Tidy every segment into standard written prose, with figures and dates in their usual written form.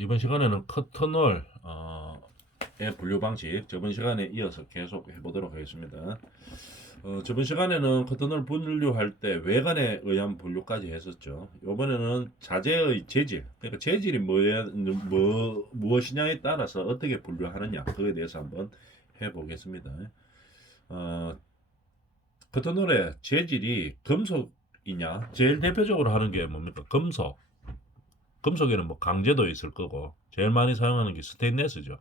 이번 시간에는 커터널 의 분류 방식 저번 시간에 이어서 계속 해보도록 하겠습니다. 저번 시간에는 커터널 분류할 때 외관에 의한 분류까지 했었죠. 이번에는 자재의 재질, 그러니까 재질이 무엇이냐에 따라서 어떻게 분류하느냐 그에 대해서 한번 해보겠습니다. 커터널의 재질이 금속이냐, 제일 대표적으로 하는 게 뭡니까? 금속. 금속에는 뭐 강제도 있을 거고 제일 많이 사용하는 게 스테인레스죠.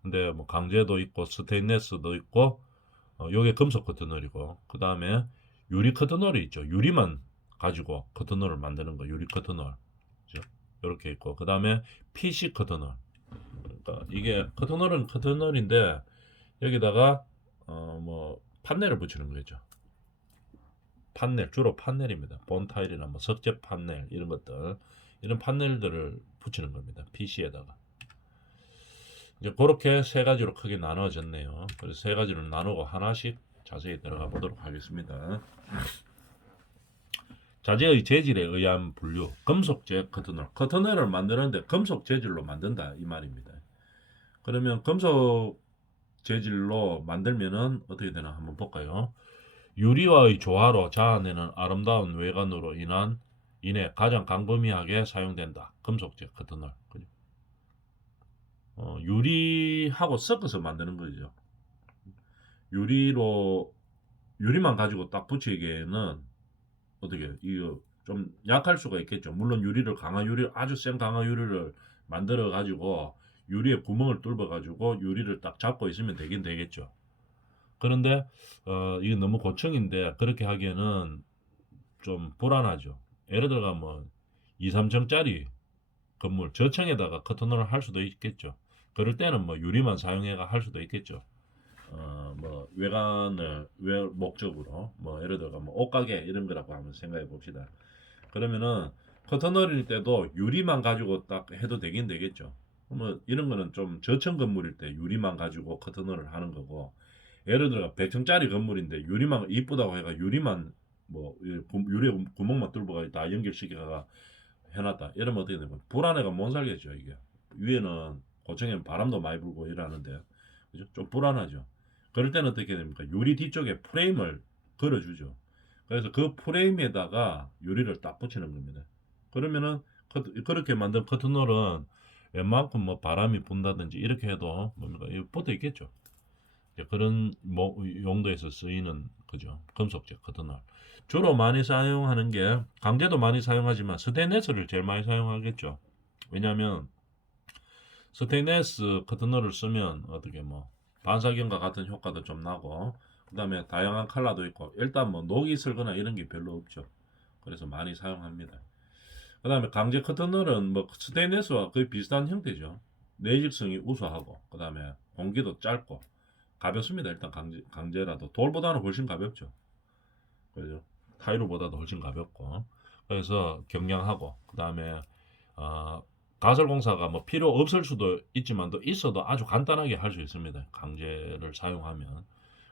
근데 뭐 강제도 있고 스테인레스도 있고 요게 금속 커터널이고 그 다음에 유리 커터널이 있죠. 유리만 가지고 커터널을 만드는 거 유리 커터널 이렇게 있고 그 다음에 PC 커터널. 그러니까 이게 커터널은 커터널인데 여기다가 뭐 판넬을 붙이는 거죠. 판넬 주로 판넬입니다. 본타일이나 뭐 석재 판넬 이런 것들 이런 판넬들을 붙이는 겁니다. PC에다가. 이제 그렇게 세 가지로 크게 나눠졌네요. 그래서 세 가지로 나누고 하나씩 자세히 들어가 보도록 하겠습니다. 자재의 재질에 의한 분류, 금속재 커터널. 커터널을 만드는데 금속 재질로 만든다 이 말입니다. 그러면 금속 재질로 만들면은 어떻게 되나 한번 볼까요? 유리와의 조화로 자아내는 아름다운 외관으로 인해 가장 광범위하게 사용된다. 금속재 커터널. 유리하고 섞어서 만드는 거죠. 유리만 가지고 딱 붙이기에는 어떻게 이거 좀 약할 수가 있겠죠. 물론 아주 센 강화 유리를 만들어 가지고 유리에 구멍을 뚫어 가지고 유리를 딱 잡고 있으면 되긴 되겠죠. 그런데 이게 너무 고층인데 그렇게 하기에는 좀 불안하죠. 예를 들어 뭐 2, 3층짜리 건물 저층에다가 커튼홀을 할 수도 있겠죠. 그럴 때는 뭐 유리만 사용해가 할 수도 있겠죠. 뭐 외관을 목적으로 뭐 예를 들어 뭐 옷가게 이런 거라고 한번 생각해 봅시다. 그러면은 커튼홀일 때도 유리만 가지고 딱 해도 되긴 되겠죠. 뭐 이런 거는 좀 저층 건물일 때 유리만 가지고 커튼홀을 하는 거고 예를 들어 100층짜리 건물인데 유리만 이쁘다고 해가 유리만 뭐 유리 구멍만 뚫어가 다 연결시켜가 해놨다. 이러면 어떻게 되면 불안해가 못 살겠죠 이게. 위에는 고층에는 바람도 많이 불고 이러는데 그죠? 좀 불안하죠. 그럴 때는 어떻게 됩니까? 유리 뒤쪽에 프레임을 걸어주죠. 그래서 그 프레임에다가 유리를 딱 붙이는 겁니다. 그러면은 그렇게 만든 커튼홀은 웬만큼 뭐 바람이 분다든지 이렇게 해도 뭡니까? 붙어 있겠죠. 그런 용도에서 쓰이는 그죠. 금속재 커튼홀. 주로 많이 사용하는 게 강제도 많이 사용하지만 스테인레스를 제일 많이 사용하겠죠. 왜냐하면 스테인레스 커튼홀을 쓰면 어떻게 뭐 반사경과 같은 효과도 좀 나고 그다음에 다양한 컬러도 있고 일단 뭐 녹이 슬거나 이런 게 별로 없죠. 그래서 많이 사용합니다. 그다음에 강제 커튼홀은 뭐 스테인레스와 거의 비슷한 형태죠. 내직성이 우수하고 그다음에 공기도 짧고 가볍습니다. 일단 강제라도 돌보다는 훨씬 가볍죠. 그죠? 타이르보다도 훨씬 가볍고 그래서 경량하고 그다음에 어, 가설 공사가 뭐 필요 없을 수도 있지만도 있어도 아주 간단하게 할 수 있습니다. 강제를 사용하면.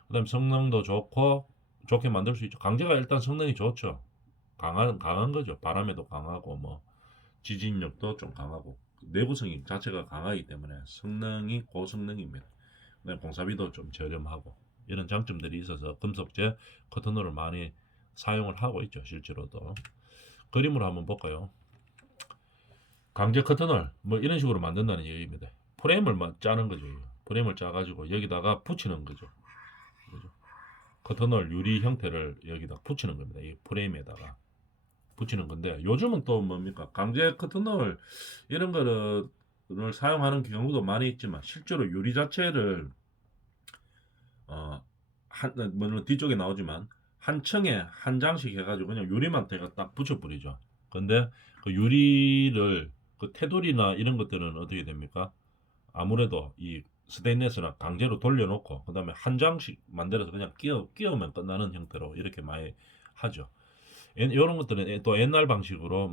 그다음에 성능도 좋게 만들 수 있죠. 강제가 일단 성능이 좋죠. 강한 거죠. 바람에도 강하고 뭐 지진력도 좀 강하고 내구성이 자체가 강하기 때문에 성능이 고성능입니다. 그다음에 공사비도 좀 저렴하고 이런 장점들이 있어서 금속재 커튼홀을 많이 사용을 하고 있죠. 실제로도. 그림으로 한번 볼까요? 강제 커튼홀 뭐 이런 식으로 만든다는 얘기입니다. 프레임을 짜는 거죠. 프레임을 짜가지고 여기다가 붙이는 거죠. 그죠? 커튼홀 유리 형태를 여기다 붙이는 겁니다. 이 프레임에다가 붙이는 건데 요즘은 또 뭡니까? 강제 커튼홀 이런 거를 사용하는 경우도 많이 있지만 실제로 유리 자체를 물론 뒤쪽에 나오지만 한 층에 한 장씩 해가지고 그냥 유리만 딱 붙여버리죠. 근데 그 유리를 그 테두리나 이런 것들은 어떻게 됩니까? 아무래도 이 스테인레스나 강제로 돌려놓고 그다음에 한 장씩 만들어서 그냥 끼우면 끝나는 형태로 이렇게 많이 하죠. 이런 것들은 또 옛날 방식으로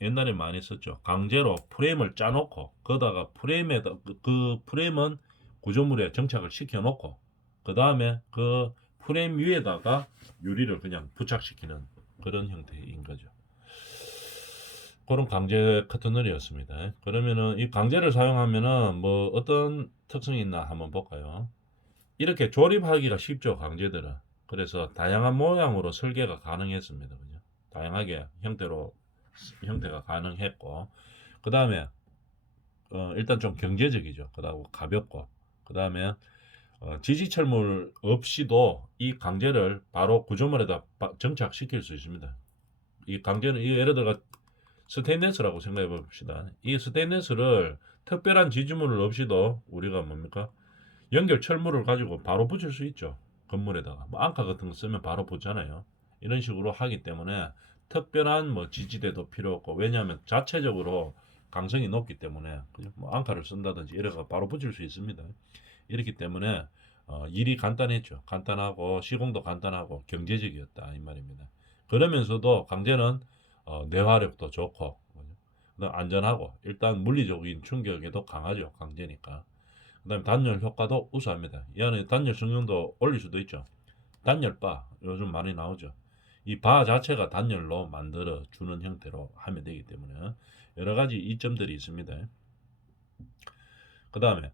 옛날에 많이 썼죠. 강제로 프레임을 짜놓고 거다가 그 프레임은 구조물에 정착을 시켜놓고 그 다음에 그 프레임 위에다가 유리를 그냥 부착시키는 그런 형태인 거죠. 그런 강제 커튼널이었습니다. 그러면은 이 강제를 사용하면은 뭐 어떤 특성이 있나 한번 볼까요? 이렇게 조립하기가 쉽죠, 강제들은. 그래서 다양한 모양으로 설계가 가능했습니다. 그죠? 다양하게 형태가 가능했고, 그 다음에 일단 좀 경제적이죠. 그다음 가볍고, 그 다음에 지지철물 없이도 이 강제를 바로 구조물에다 정착시킬 수 있습니다. 이 강제는 예를 들어 스테인레스라고 생각해 봅시다. 이 스테인레스를 특별한 지지물 없이도 우리가 뭡니까? 연결 철물을 가지고 바로 붙일 수 있죠. 건물에다가 뭐 앙카 같은 거 쓰면 바로 붙잖아요. 이런 식으로 하기 때문에 특별한 뭐 지지대도 필요 없고, 왜냐하면 자체적으로 강성이 높기 때문에 그죠? 뭐 앙카를 쓴다든지 이래가 바로 붙일 수 있습니다. 이렇기 때문에 일이 간단했죠. 간단하고 시공도 간단하고 경제적이었다 이 말입니다. 그러면서도 강제는 내화력도 좋고 안전하고, 일단 물리적인 충격에도 강하죠. 강제니까. 그다음에 단열 효과도 우수합니다. 이 안에 단열 성능도 올릴 수도 있죠. 단열바 요즘 많이 나오죠. 이 바 자체가 단열로 만들어 주는 형태로 하면 되기 때문에 여러 가지 이점들이 있습니다. 그 다음에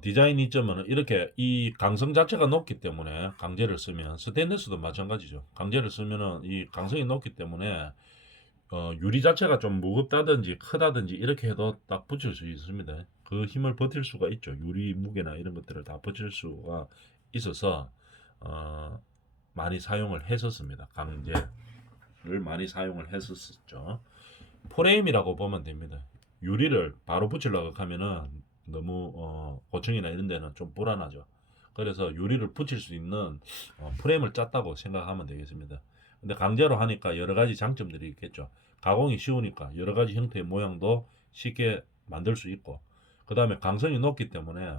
디자인 이점은 이렇게 이 강성 자체가 높기 때문에 강제를 쓰면, 스테인리스도 마찬가지죠. 강제를 쓰면은 이 강성이 높기 때문에 유리 자체가 좀 무겁다든지 크다든지 이렇게 해도 딱 붙일 수 있습니다. 그 힘을 버틸 수가 있죠. 유리 무게나 이런 것들을 다 버틸 수가 있어서 어, 많이 사용을 했었습니다. 강제를 많이 사용을 했었죠. 프레임이라고 보면 됩니다. 유리를 바로 붙이려고 하면은 너무 고층이나 이런 데는 좀 불안하죠. 그래서 유리를 붙일 수 있는 프레임을 짰다고 생각하면 되겠습니다. 근데 강제로 하니까 여러 가지 장점들이 있겠죠. 가공이 쉬우니까 여러 가지 형태의 모양도 쉽게 만들 수 있고, 그 다음에 강성이 높기 때문에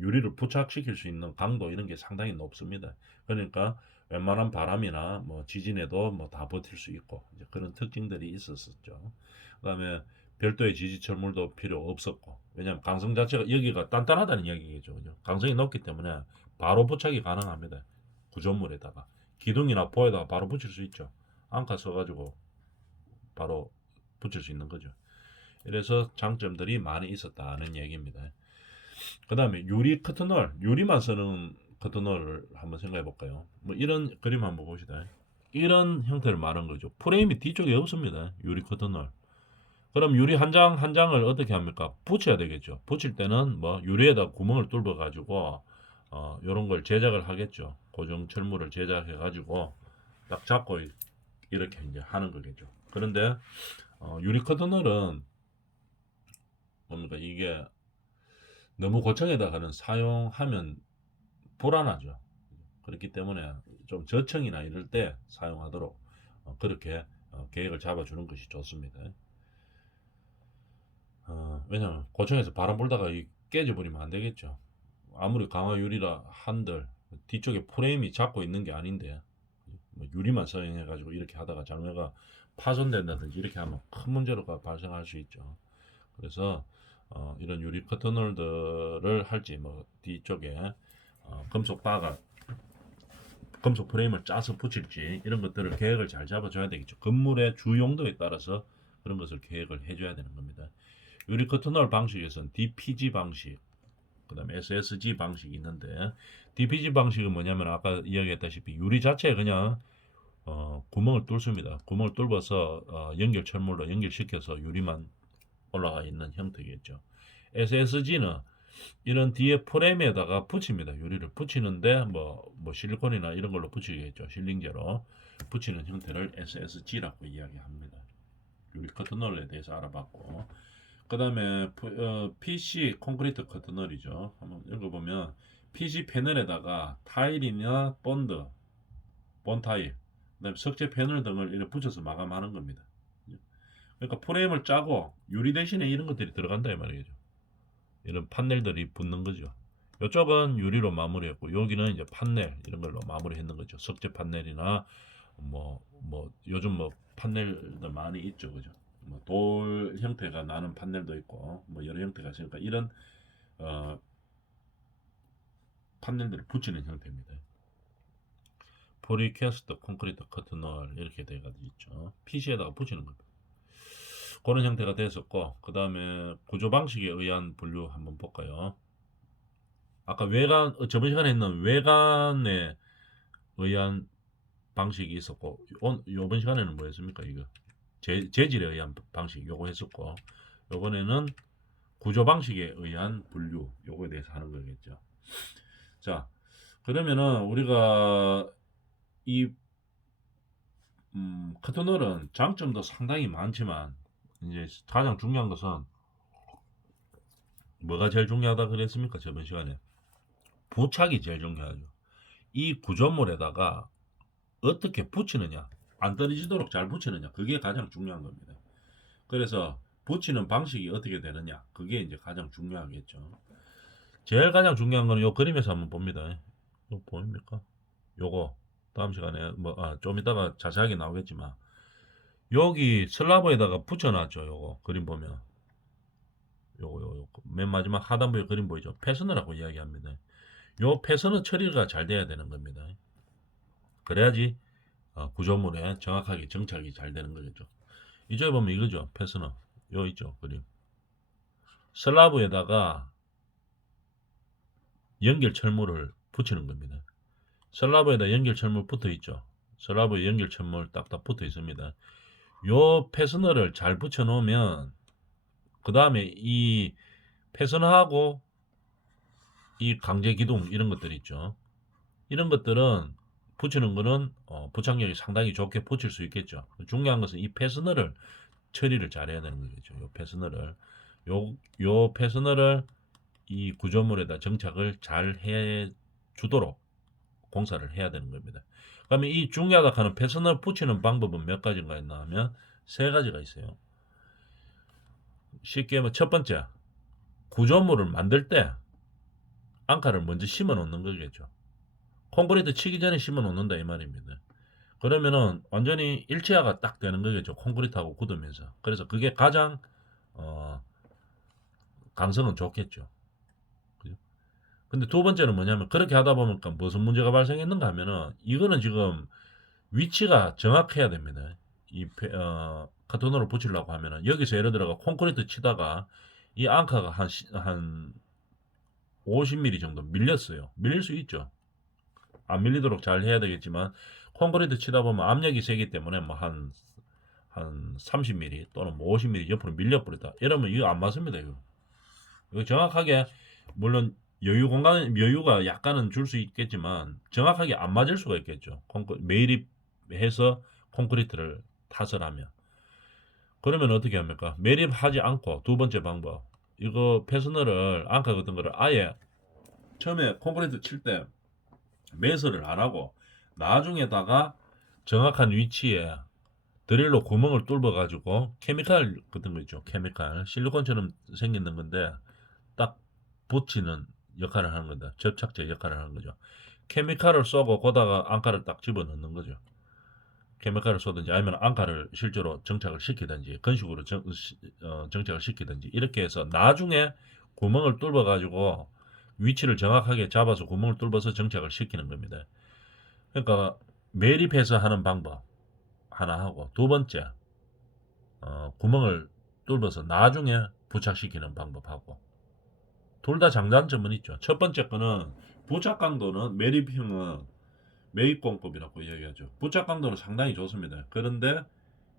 유리를 부착시킬 수 있는 강도 이런 게 상당히 높습니다. 그러니까 웬만한 바람이나 뭐 지진에도 뭐 다 버틸 수 있고 이제 그런 특징들이 있었었죠. 그다음에 별도의 지지철물도 필요 없었고, 왜냐하면 강성 자체가 여기가 단단하다는 이야기겠죠. 그죠? 강성이 높기 때문에 바로 부착이 가능합니다. 구조물에다가 기둥이나 포에다가 바로 붙일 수 있죠. 앙카 써가지고 바로 붙일 수 있는 거죠. 이래서 장점들이 많이 있었다는 얘기입니다. 그 다음에 유리 커튼홀, 유리만 쓰는 커튼홀을 한번 생각해 볼까요? 뭐 이런 그림 한번 봅시다. 이런 형태를 말한 거죠. 프레임이 뒤쪽에 없습니다. 유리 커튼홀. 그럼 유리 한 장 한 장을 어떻게 합니까? 붙여야 되겠죠. 붙일 때는 뭐 유리에다 구멍을 뚫어 가지고 요런 걸 제작을 하겠죠. 고정 철물을 제작해 가지고 딱 잡고 이렇게 이제 하는 거겠죠. 그런데 유리 커튼홀은 뭡니까? 이게 너무 고층에다가는 사용하면 불안하죠. 그렇기 때문에 좀 저층이나 이럴 때 사용하도록 그렇게 계획을 잡아주는 것이 좋습니다. 왜냐면 고층에서 바람 불다가 깨져버리면 안 되겠죠. 아무리 강화 유리라 한들 뒤쪽에 프레임이 잡고 있는 게 아닌데 뭐 유리만 사용해가지고 이렇게 하다가 장외가 파손된다든지 이렇게 하면 큰 문제가 발생할 수 있죠. 그래서 이런 유리 커튼홀들을 할지 뭐 뒤쪽에 금속 바가 금속 프레임을 짜서 붙일지 이런 것들을 계획을 잘 잡아줘야 되겠죠. 건물의 주 용도에 따라서 그런 것을 계획을 해줘야 되는 겁니다. 유리 커튼홀 방식에서는 DPG 방식, 그 다음에 SSG 방식이 있는데, DPG 방식은 뭐냐면 아까 이야기했다시피 유리 자체에 그냥 구멍을 뚫습니다. 구멍을 뚫어서 연결 철물로 연결시켜서 유리만 올라가 있는 형태겠죠. SSG는 이런 뒤에 프레임에다가 붙입니다. 유리를 붙이는데 뭐 실리콘이나 이런 걸로 붙이겠죠. 실링제로 붙이는 형태를 SSG라고 이야기합니다. 유리 커튼홀에 대해서 알아봤고, 그 다음에 PC 콘크리트 커튼홀이죠. 한번 읽어보면 PC 패널에다가 타일이나 본드, 본타일, 그다음에 석재 패널 등을 이렇게 붙여서 마감하는 겁니다. 그러니까 프레임을 짜고 유리 대신에 이런 것들이 들어간다 이 말이죠. 이런 판넬들이 붙는 거죠. 이쪽은 유리로 마무리했고 여기는 이제 판넬 이런 걸로 마무리했는 거죠. 석재 판넬이나 요즘 뭐 판넬들 많이 있죠, 그죠? 뭐 돌 형태가 나는 판넬도 있고 뭐 여러 형태가 있으니까 이런 어, 판넬들을 붙이는 형태입니다. 포리캐스트 콘크리트 커튼홀 이렇게 돼가지고 있죠. PC에다가 붙이는 겁니다. 그런 형태가 됐었고, 그 다음에 구조 방식에 의한 분류 한번 볼까요? 아까 외관, 저번 시간에 했는 외관에 의한 방식이 있었고, 요번 시간에는 뭐였습니까? 이거 재질에 의한 방식 요거 했었고, 요번에는 구조 방식에 의한 분류 요거에 대해서 하는 거겠죠. 자, 그러면은 우리가 이 커튼홀은 장점도 상당히 많지만 이제 가장 중요한 것은 뭐가 제일 중요하다 그랬습니까? 저번 시간에 부착이 제일 중요하죠. 이 구조물에다가 어떻게 붙이느냐, 안 떨어지도록 잘 붙이느냐, 그게 가장 중요한 겁니다. 그래서 붙이는 방식이 어떻게 되느냐, 그게 이제 가장 중요하겠죠. 제일 가장 중요한 거는 요 그림에서 한번 봅니다. 이거 보입니까? 요거 다음 시간에 좀 이따가 자세하게 나오겠지만 여기 슬라브에다가 붙여놨죠. 요거 그림 보면 요거 맨 마지막 하단부에 그림 보이죠? 패스너라고 이야기합니다. 요 패스너 처리가 잘 돼야 되는 겁니다. 그래야지 구조물에 정확하게 정착이 잘 되는 거겠죠. 이쪽에 보면 이거죠. 패스너 요 있죠. 그림 슬라브에다가 연결 철물을 붙이는 겁니다. 슬라브에다 연결 철물 붙어 있죠. 슬라브에 연결 철물 딱딱 붙어 있습니다. 요 패스너를 잘 붙여 놓으면 그 다음에 이 패스너하고 이 강제 기둥 이런 것들 있죠. 이런 것들은 붙이는 거는 부착력이 상당히 좋게 붙일 수 있겠죠. 중요한 것은 이 패스너를 처리를 잘 해야 되는 거겠죠. 요 패스너를 요 패스너를 이 구조물에다 정착을 잘 해 주도록 공사를 해야 되는 겁니다. 그러면 이 중요하다 하는 패스너 붙이는 방법은 몇 가지가 있나 하면 세 가지가 있어요. 쉽게 하면 첫 번째, 구조물을 만들 때 앙카를 먼저 심어 놓는 거겠죠. 콘크리트 치기 전에 심어 놓는다 이 말입니다. 그러면은 완전히 일체화가 딱 되는 거겠죠. 콘크리트하고 굳으면서. 그래서 그게 가장 강성은 좋겠죠. 그죠? 근데 두 번째는 뭐냐면 그렇게 하다 보니까 무슨 문제가 발생했는가 하면은 이거는 지금 위치가 정확해야 됩니다. 이 카톤으로 붙이려고 하면은 여기서 예를 들어가 콘크리트 치다가 이 앙카가 한 50mm 정도 밀렸어요. 밀릴 수 있죠. 안 밀리도록 잘 해야 되겠지만 콘크리트 치다 보면 압력이 세기 때문에 뭐 한 30mm 또는 뭐 50mm 옆으로 밀려버렸다. 이러면 이거 안 맞습니다. 이거 정확하게 물론 여유가 약간은 줄 수 있겠지만 정확하게 안 맞을 수가 있겠죠. 매립해서 콘크리트를 타설하면 그러면 어떻게 합니까? 매립하지 않고 두 번째 방법 이거 패스너를 앙카 같은 거를 아예 처음에 콘크리트 칠 때 매설을 안 하고 나중에다가 정확한 위치에 드릴로 구멍을 뚫어 가지고 케미칼 같은 거 있죠. 케미칼 실리콘처럼 생기는 건데 딱 붙이는 역할을 하는 거다. 접착제 역할을 하는 거죠. 케미칼을 쏘고 거다가 앙카를 딱 집어넣는 거죠. 케미칼을 쏘든지 아니면 앙카를 실제로 정착을 시키든지 건식으로 정착을 시키든지 이렇게 해서 나중에 구멍을 뚫어 가지고 위치를 정확하게 잡아서 구멍을 뚫어서 정착을 시키는 겁니다. 그러니까 매립해서 하는 방법 하나 하고 두 번째 구멍을 뚫어서 나중에 부착시키는 방법하고 둘 다 장단점은 있죠. 첫 번째 거는 부착 강도는 매립형은 매입공법이라고 이야기하죠. 부착 강도는 상당히 좋습니다. 그런데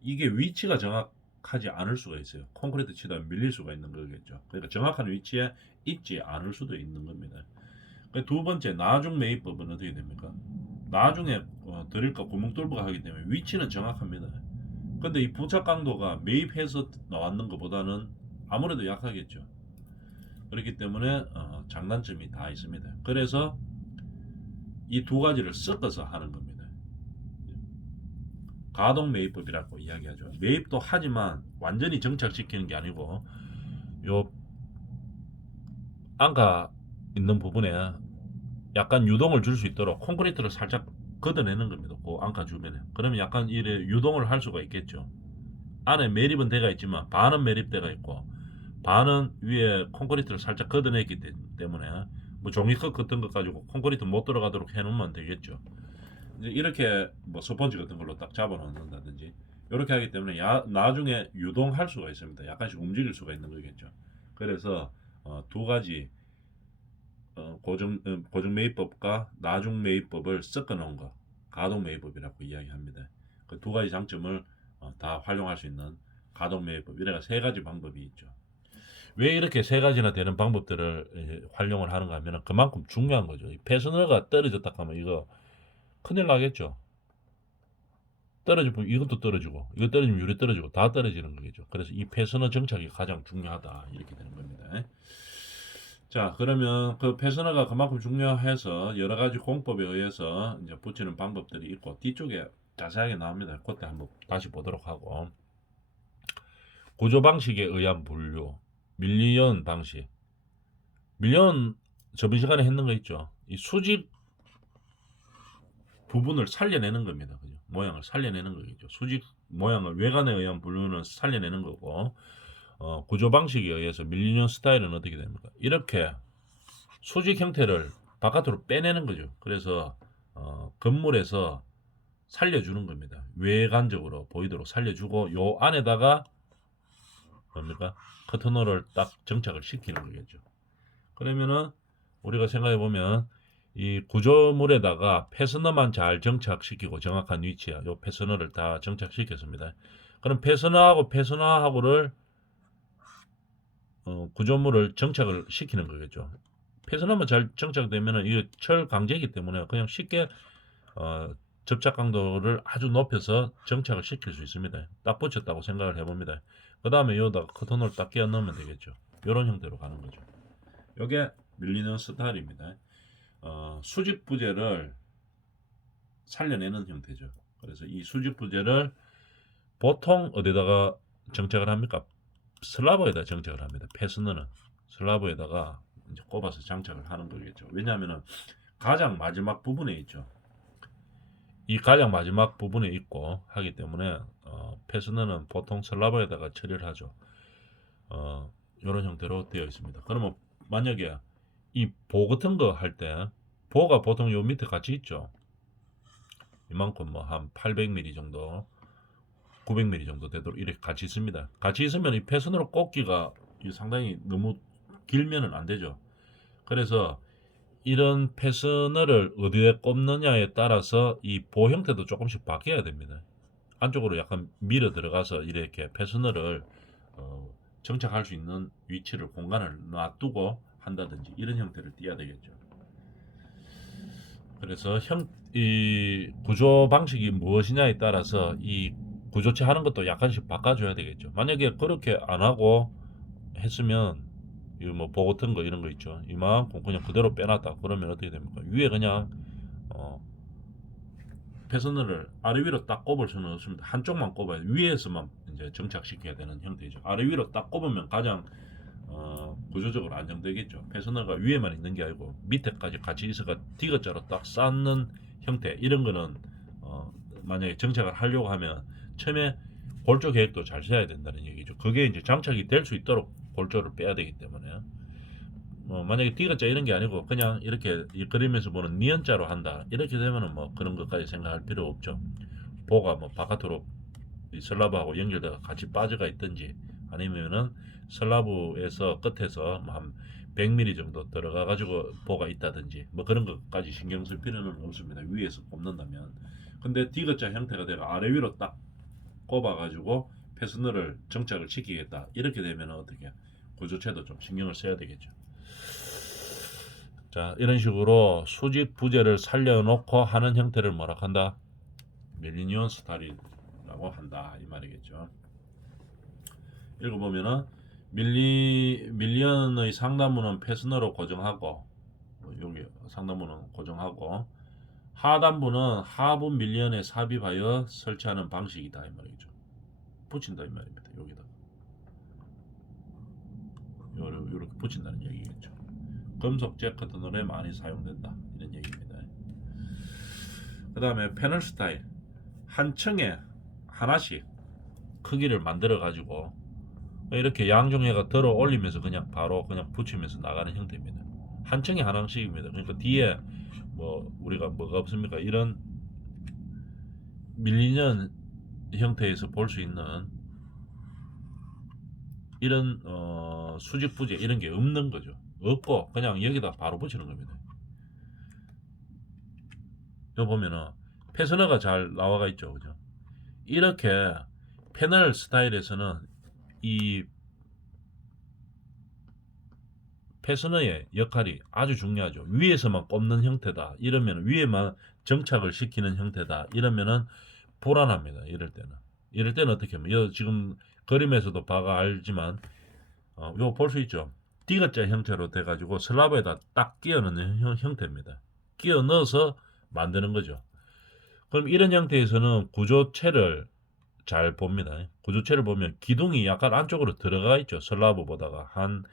이게 위치가 정확하지 않을 수가 있어요. 콘크리트 치다 밀릴 수가 있는 거겠죠. 그러니까 정확한 위치에 있지 않을 수도 있는 겁니다. 두 번째 나중 매입법은 어떻게 됩니까? 나중에 드릴까 구멍 뚫어가 하기 때문에 위치는 정확합니다. 근데 이 부착 강도가 매입해서 나왔는 것보다는 아무래도 약하겠죠. 그렇기 때문에 장단점이 다 있습니다. 그래서 이 두 가지를 섞어서 하는 겁니다. 가동 매입법이라고 이야기하죠. 매입도 하지만 완전히 정착시키는 게 아니고 요 앙카 있는 부분에 약간 유동을 줄 수 있도록 콘크리트를 살짝 걷어내는 겁니다. 그 앙카 주변에. 그러면 약간 이래 유동을 할 수가 있겠죠. 안에 매립은 돼가 있지만 반은 매립돼가 있고 반은 위에 콘크리트를 살짝 걷어냈기 때문에 뭐 종이컵 같은 거 가지고 콘크리트 못 들어가도록 해놓으면 되겠죠. 이제 이렇게 뭐 스펀지 같은 걸로 딱 잡아 놓는다든지 이렇게 하기 때문에 나중에 유동할 수가 있습니다. 약간씩 움직일 수가 있는 거겠죠. 그래서 두 가지 고정 매입법과 나중 매입법을 섞어 놓은 거 가동 매입법이라고 이야기합니다. 그 두 가지 장점을 다 활용할 수 있는 가동 매입법, 이래가 세 가지 방법이 있죠. 왜 이렇게 세 가지나 되는 방법들을 활용을 하는가 하면 그만큼 중요한 거죠. 이 패스너가 떨어졌다 하면 이거 큰일 나겠죠. 떨어지면 이것도 떨어지고, 이거 떨어지면 유리 떨어지고, 다 떨어지는 거겠죠. 그래서 이 패스너 정착이 가장 중요하다, 이렇게 되는 겁니다. 자, 그러면 그 패스너가 그만큼 중요해서 여러 가지 공법에 의해서 이제 붙이는 방법들이 있고, 뒤쪽에 자세하게 나옵니다. 그때 한번 다시 보도록 하고, 구조 방식에 의한 분류, 밀리언 방식. 밀리언 저번 시간에 했는 거 있죠. 이 수직 부분을 살려내는 겁니다. 그죠? 모양을 살려내는 거겠죠. 수직 모양을 외관에 의한 분류는 살려내는 거고, 구조 방식에 의해서 밀리언 스타일은 어떻게 됩니까? 이렇게 수직 형태를 바깥으로 빼내는 거죠. 그래서 건물에서 살려주는 겁니다. 외관적으로 보이도록 살려주고, 요 안에다가 뭡니까? 커튼홀을 딱 정착을 시키는 거겠죠. 그러면은 우리가 생각해 보면 이 구조물에다가 패스너만 잘 정착시키고 정확한 위치야. 요 패스너를 다 정착시켰습니다. 그럼 패스너하고를 구조물을 정착을 시키는 거겠죠. 패스너만 잘 정착되면은 이게 철 강제이기 때문에 그냥 쉽게 접착 강도를 아주 높여서 정착을 시킬 수 있습니다. 딱 붙였다고 생각을 해봅니다. 그 다음에 여기다가 커튼홀 딱 끼워 넣으면 되겠죠. 이런 형태로 가는 거죠. 이게 밀리는 스타일입니다. 수직 부재를 살려내는 형태죠. 그래서 이 수직 부재를 보통 어디다가 정착을 합니까? 슬라브에다 정착을 합니다. 패스너는 슬라브에다가 이제 꼽아서 장착을 하는 거겠죠. 왜냐하면은 가장 마지막 부분에 있죠. 이 가장 마지막 부분에 있고 하기 때문에 패스너는 보통 슬라브에다가 처리를 하죠. 이런 형태로 되어 있습니다. 그러면 만약에 이 보 같은 거 할 때 보가 보통 요 밑에 같이 있죠. 이만큼 뭐 한 800mm 정도 900mm 정도 되도록 이렇게 같이 있습니다. 같이 있으면 이 패스너로 꽂기가 상당히 너무 길면은 안 되죠. 그래서 이런 패스너를 어디에 꼽느냐에 따라서 이 보 형태도 조금씩 바뀌어야 됩니다. 안쪽으로 약간 밀어 들어가서 이렇게 패스너를 정착할 수 있는 위치를 공간을 놔두고 한다든지 이런 형태를 띄어야 되겠죠. 그래서 이 구조 방식이 무엇이냐에 따라서 이 구조체 하는 것도 약간씩 바꿔줘야 되겠죠. 만약에 그렇게 안 하고 했으면 이 뭐 보 같은 거 이런 거 있죠. 이만큼 그냥 그대로 빼놨다. 그러면 어떻게 됩니까? 위에 그냥 패스너를 아래 위로 딱 꼽을 수는 없습니다. 한쪽만 꼽아야 위에서만 이제 정착시켜야 되는 형태죠. 아래 위로 딱 꼽으면 가장 구조적으로 안정되겠죠. 패스너가 위에만 있는 게 아니고 밑에까지 같이 있어가 디귿자로 딱 쌓는 형태, 이런 거는 만약에 정착을 하려고 하면 처음에 골조 계획도 잘 세워야 된다는 얘기죠. 그게 이제 장착이 될 수 있도록 골조를 빼야 되기 때문에 만약에 디귿자 이런 게 아니고 그냥 이렇게 이 그림에서 보는 니은자로 한다, 이렇게 되면은 뭐 그런 것까지 생각할 필요 없죠. 보가 뭐 바깥으로 이 슬라브하고 연결돼서 같이 빠져가 있든지, 아니면은 슬라브에서 끝에서 뭐한 100mm 정도 들어가 가지고 보가 있다든지 뭐 그런 것까지 신경 쓸 필요는 없습니다. 위에서 꼽는다면. 근데 디귿자 형태가 되가 아래 위로 딱 꼽아 가지고 패스너를 정착을 시키겠다, 이렇게 되면 어떻게 구조체도 좀 신경을 써야 되겠죠. 자, 이런 식으로 수직 부재를 살려놓고 하는 형태를 뭐라 한다? 밀리니언 스타일이라고 한다, 이 말이겠죠. 읽어보면은 밀리언의 상단부는 패스너로 고정하고, 여기 상단부는 고정하고, 하단부는 하부 밀리언에 삽입하여 설치하는 방식이다, 이 말이죠. 붙인다, 이 말입니다. 여기다 이렇게 붙인다는 얘기겠죠. 금속 잭 커튼홀에 많이 사용된다, 이런 얘기입니다. 그 다음에 패널 스타일, 한 층에 하나씩 크기를 만들어 가지고 이렇게 양중해가 들어 올리면서 그냥 바로 그냥 붙이면서 나가는 형태입니다. 한 층에 하나씩입니다. 그러니까 뒤에 뭐 우리가 뭐가 없습니까? 이런 밀리는 형태에서 볼 수 있는 이런 수직 부재 이런 게 없는 거죠. 없고 그냥 여기다 바로 붙이는 겁니다. 여기 보면은 패스너가 잘 나와가 있죠, 그죠? 이렇게 패널 스타일에서는 이 패스너의 역할이 아주 중요하죠. 위에서만 꼽는 형태다. 이러면 위에만 정착을 시키는 형태다. 이러면은 불안합니다. 이럴 때는 어떻게 하면 지금 그림에서도 봐가 알지만 이거 볼 수 있죠. D자 형태로 돼가지고 슬라브에다 딱 끼워 넣는 형태입니다. 끼워 넣어서 만드는 거죠. 그럼 이런 형태에서는 구조체를 잘 봅니다. 구조체를 보면 기둥이 약간 안쪽으로 들어가 있죠. 슬라브보다가 한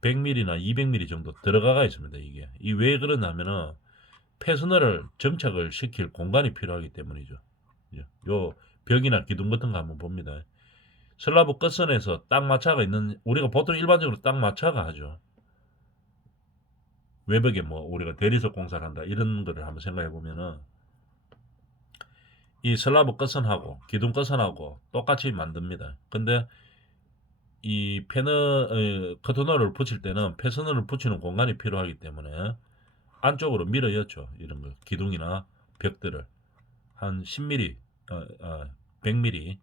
100mm나 200mm 정도 들어가 있습니다. 이게 이 왜 그러냐면은 패스너를 정착을 시킬 공간이 필요하기 때문이죠. 요 벽이나 기둥 같은 거 한번 봅니다. 슬라브 끝선에서 딱 마차가 있는 우리가 보통 일반적으로 딱 마차가 하죠. 외벽에 뭐 우리가 대리석 공사를 한다 이런 거를 한번 생각해 보면은 이 슬라브 끝선하고 기둥 끝선하고 똑같이 만듭니다. 근데 이 커튼홀을 붙일 때는 패스너를 붙이는 공간이 필요하기 때문에 안쪽으로 밀어였죠. 이런 거 기둥이나 벽들을 한 10mm, 100mm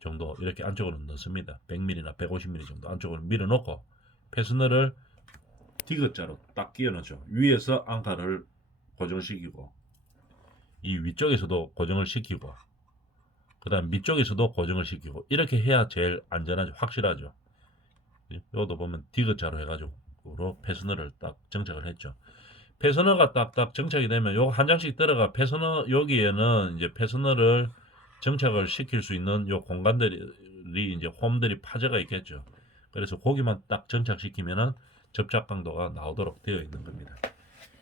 정도 이렇게 안쪽으로 넣습니다. 100mm나 150mm 정도 안쪽으로 밀어놓고 패스너를 디귿자로 딱 끼워 넣죠. 위에서 앙카를 고정시키고 이 위쪽에서도 고정을 시키고 그 다음 밑쪽에서도 고정을 시키고 이렇게 해야 제일 안전하죠. 확실하죠. 이것도 보면 디귿자로 해가지고 패스너를 딱 정착을 했죠. 패스너가 딱딱 정착이 되면 요거 한 장씩 들어가 패스너 여기에는 이제 패스너를 정착을 시킬 수 있는 요 공간들이 이제 홈들이 파져가 있겠죠. 그래서 거기만 딱 정착시키면은 접착 강도가 나오도록 되어 있는 겁니다.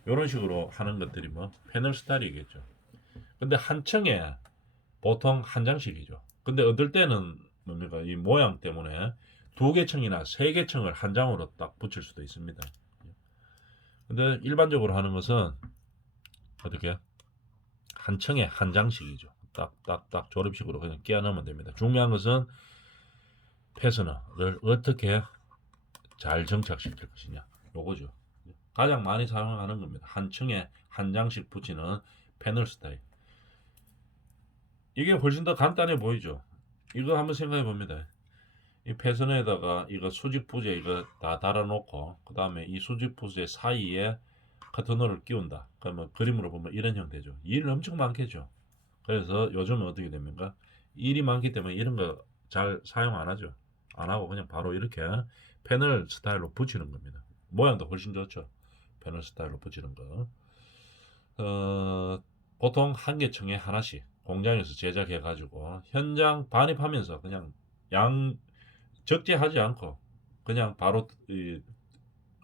이런 식으로 하는 것들이 뭐 패널 스타일이겠죠. 근데 한 층에 보통 한 장씩이죠. 근데 어떨 때는 뭡니까 이 모양 때문에 두 개 층이나 세 개 층을 한 장으로 딱 붙일 수도 있습니다. 근데 일반적으로 하는 것은 어떻게 한 층에 한 장씩이죠. 딱딱딱 조립식으로 그냥 끼워 넣으면 됩니다. 중요한 것은 패스너를 어떻게 잘 정착시킬 것이냐 요거죠. 가장 많이 사용하는 겁니다. 한 층에 한 장씩 붙이는 패널 스타일. 이게 훨씬 더 간단해 보이죠. 이거 한번 생각해 봅니다. 이 패스너에다가 이거 수직 부재 이거 다 달아놓고 그 다음에 이 수직 부재 사이에 커튼홀을 끼운다. 그러면 그림으로 보면 이런 형태죠. 일 엄청 많겠죠. 그래서 요즘은 어떻게 됩니까? 일이 많기 때문에 이런 거 잘 사용 안 하죠. 안 하고 그냥 바로 이렇게 패널 스타일로 붙이는 겁니다. 모양도 훨씬 좋죠. 패널 스타일로 붙이는 거. 보통 한 개 층에 하나씩 공장에서 제작해 가지고 현장 반입하면서 그냥 적재하지 않고 그냥 바로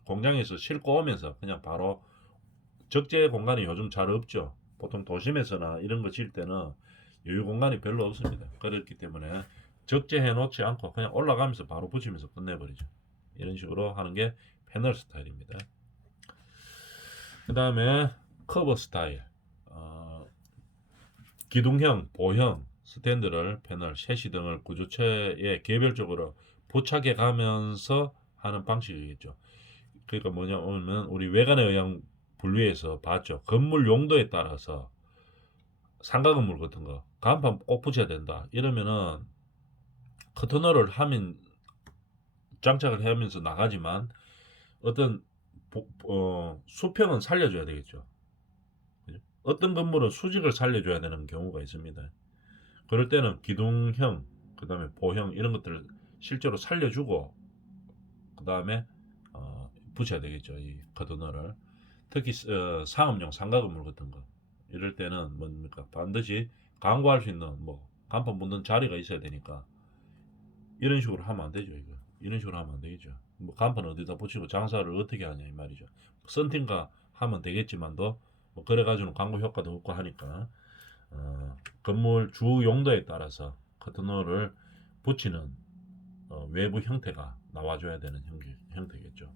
공장에서 싣고 오면서 그냥 바로 적재 공간이 요즘 잘 없죠. 보통 도심에서나 이런 거 질 때는 여유 공간이 별로 없습니다. 그렇기 때문에 적재해 놓지 않고 그냥 올라가면서 바로 붙이면서 끝내버리죠. 이런 식으로 하는 게 패널 스타일입니다. 그 다음에 커버 스타일. 기둥형, 보형 스탠드를 패널, 셰시 등을 구조체에 개별적으로 부착해 가면서 하는 방식이겠죠. 그러니까 뭐냐면 우리 외관의 의향 분류에서 봤죠. 건물 용도에 따라서 상가 건물 같은 거 간판 꼭 붙여야 된다. 이러면은 커튼홀을 하면 장착을 하면서 나가지만 어떤 수평은 살려줘야 되겠죠. 어떤 건물은 수직을 살려줘야 되는 경우가 있습니다. 그럴 때는 기둥형, 그 다음에 보형 이런 것들을 실제로 살려주고 그 다음에 붙여야 되겠죠. 이 커튼홀을 특히 상업용 상가 건물 같은 거 이럴 때는 뭡니까 반드시 강구할 수 있는 뭐 간판 붙는 자리가 있어야 되니까 이런 식으로 하면 안 되죠. 이런 식으로 하면 안 되겠죠. 뭐 간판 어디다 붙이고 장사를 어떻게 하냐 이 말이죠. 썬팅가 하면 되겠지만도 뭐 그래가지고 광고 효과도 없고 하니까 건물 주 용도에 따라서 커튼홀을 붙이는 외부 형태가 나와줘야 되는 형태겠죠.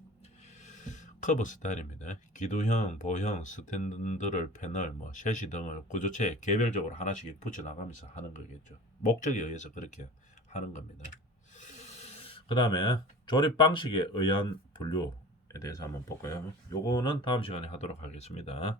커브 스타일입니다. 기도형, 보형, 스탠드를 패널, 뭐 셰시 등을 구조체에 개별적으로 하나씩 붙여 나가면서 하는 거겠죠. 목적에 의해서 그렇게 하는 겁니다. 그 다음에 조립 방식에 의한 분류에 대해서 한번 볼까요? 요거는 다음 시간에 하도록 하겠습니다.